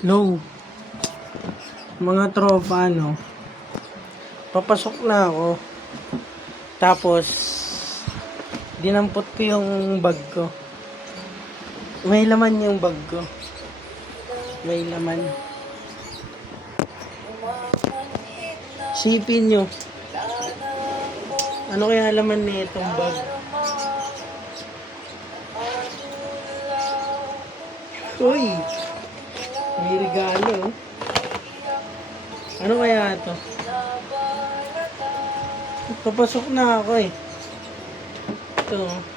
No, mga tropa, papasok na ako. Tapos, dinampot ko yung bag ko. May laman yung bag ko. May laman. Sipin nyo. Ano kaya laman na itong bag? Uy! May regalo. Ano kaya ito? Papasok na ako eh. Ito.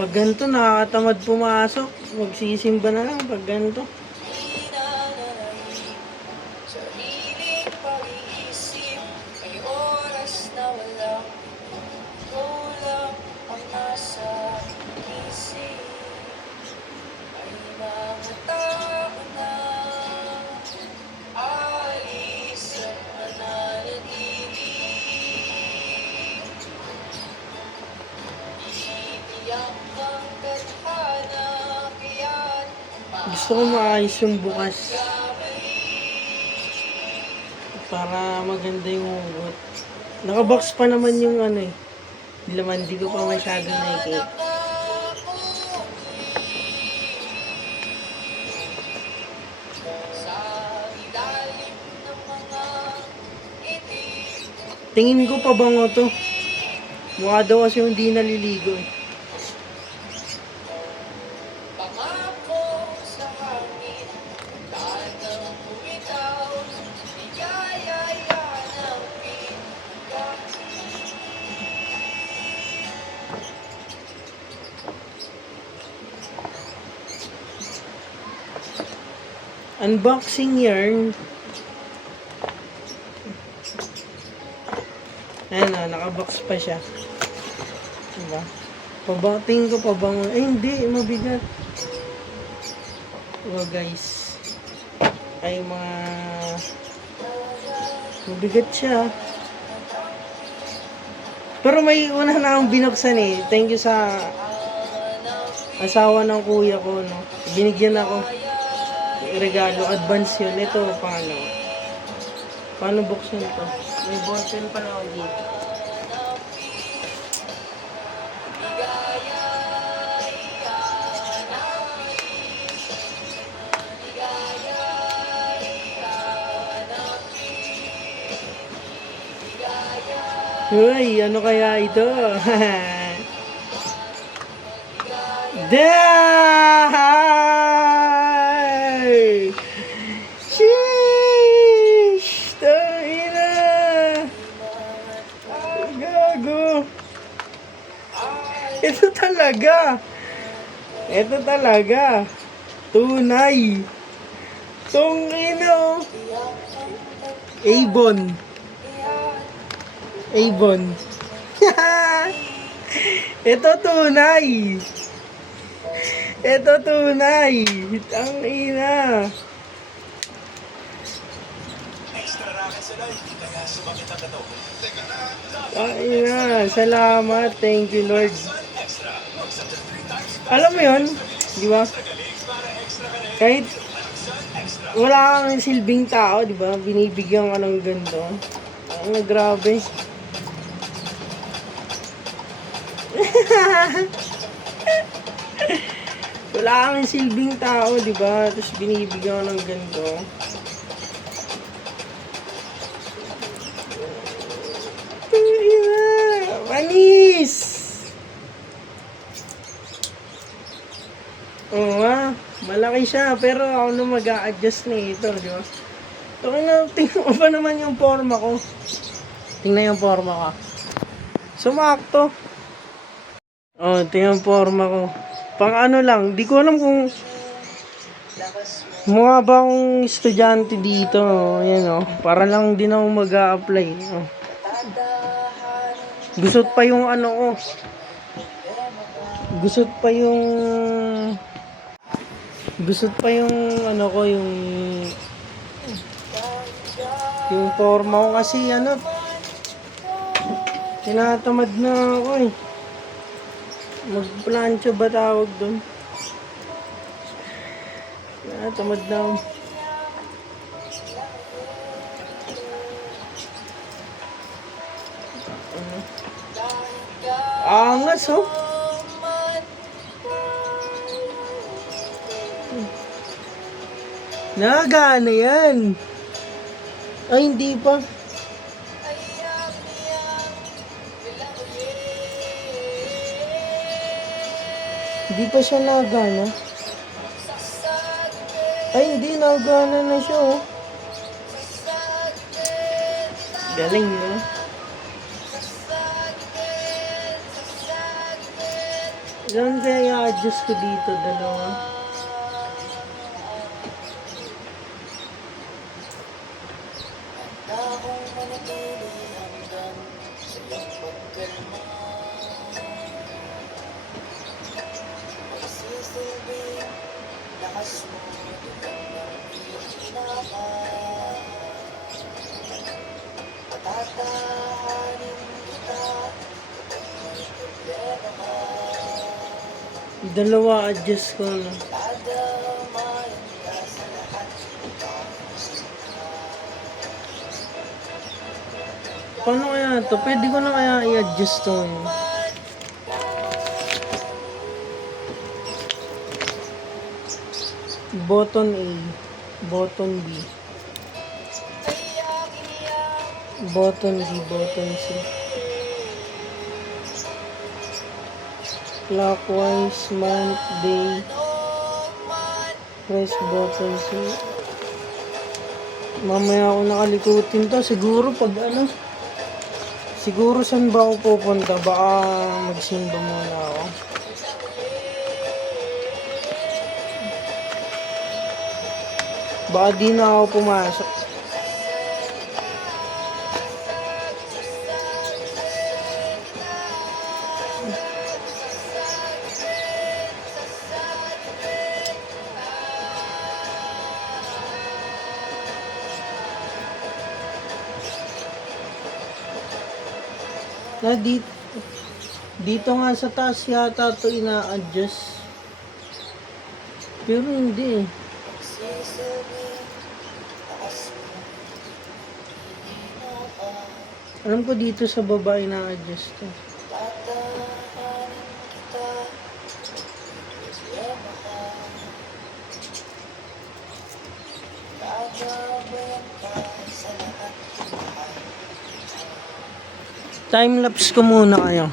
Pag ganito, nakakatamad pumasok. Magsisimba na lang pag ganito. Gusto ko maayos yung bukas. Para maganda yung hugot. Nakabox pa naman yung laman, di ko pa masyado nakikita. Tingin ko pabango to. Mukha daw kasi hindi naliligo eh. Unboxing yarn. Ayan o, nakabox pa siya. Diba? Tingin ko pabango. Ay hindi, mabigat. Diba guys? Ay mabigat siya. Pero may una na akong binuksan eh. Thank you sa asawa ng kuya ko, no? Binigyan ako. Regalo, advance yun. Ito, paano buksan ito? May ballpen pa na ako dito. Uy, ano kaya ito? Day! Sheesh! Tangina! Gago! Ito talaga! Tunay! Tangina! Avon! Ito tunay! Ang ina. Ang ina. Salamat. Thank you, Lord. Alam mo yun? Di ba? Kahit wala kang silbing tao, di ba? Binibigyan ka ng ganito. Ang grabe. Wala kang silbing tao, di ba? Tapos binibigyan ko ng ganito. Panis! Oo nga, malaki siya. Pero ako na mag-a-adjust na ito, di ba? Tingnan ko pa naman yung forma ko. Tingnan yung forma ko. Sumakto. Oh, tingnan yung forma ko. Pang lang, di ko alam kung mukha ba akong estudyante dito. Ayan para lang din ako mag-a-apply. Gusot pa yung ko. Gusot pa yung... Gusot pa yung ano ko, yung forma ko kasi ano, tinatamad na ako eh. Magplancho ba tawag doon? Tinatamad na ako. Angas oh. Nagana yan. Ay, hindi pa. Hindi pa siya nagana. Ay, hindi. Nagana na siya, oh. Galing, no? Saan kaya i-adjust ko dito, dalawa? Dalawa adjust ko na. Paano kaya ito? Pwede ko na kaya i-adjust to. Button A, button B, button D, button C. Clockwise, month, day. Press button C. Mamaya ako nakalikutin to. Siguro pag ano. Siguro saan ba ako pupunta? Baka magsimba muna ako. Baka di na ako pumasok. Na dito nga sa taas yata ito ina-adjust. Pero hindi eh. Alam ko dito sa baba ina-adjust to. Time-lapse ko muna kayo.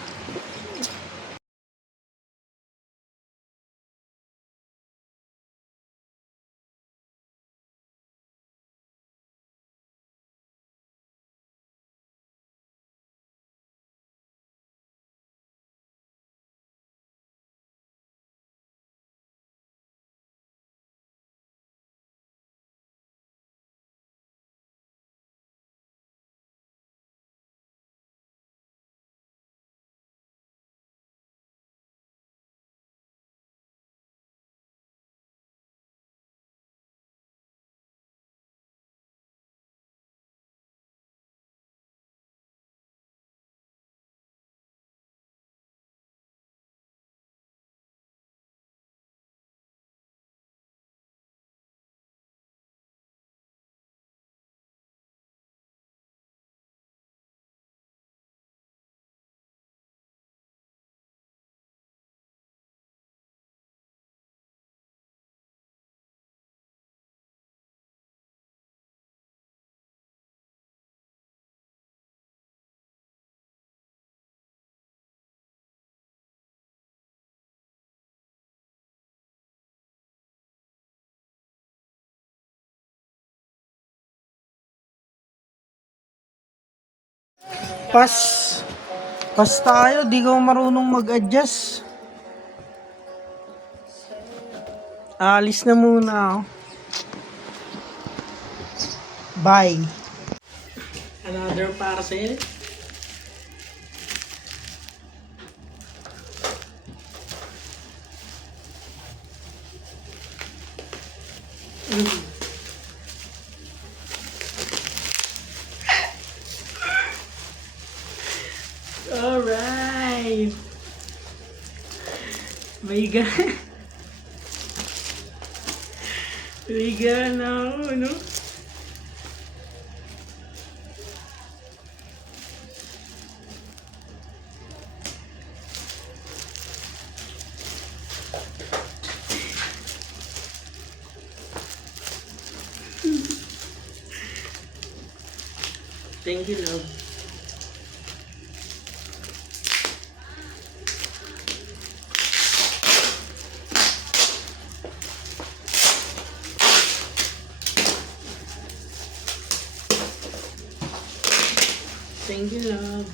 Pas tayo, di ko marunong mag-adjust. Alis na muna ako. Bye. Another parcel. Alright. May gana. May gana ako, no? Thank you, love. Thank you, love.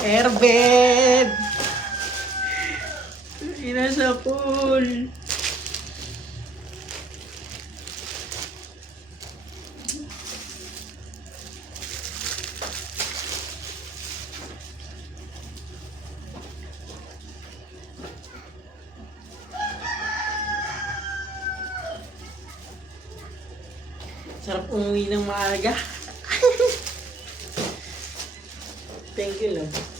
Airbed! Ina sa pool. Sarap umuwi ng maaga. Thank you, love.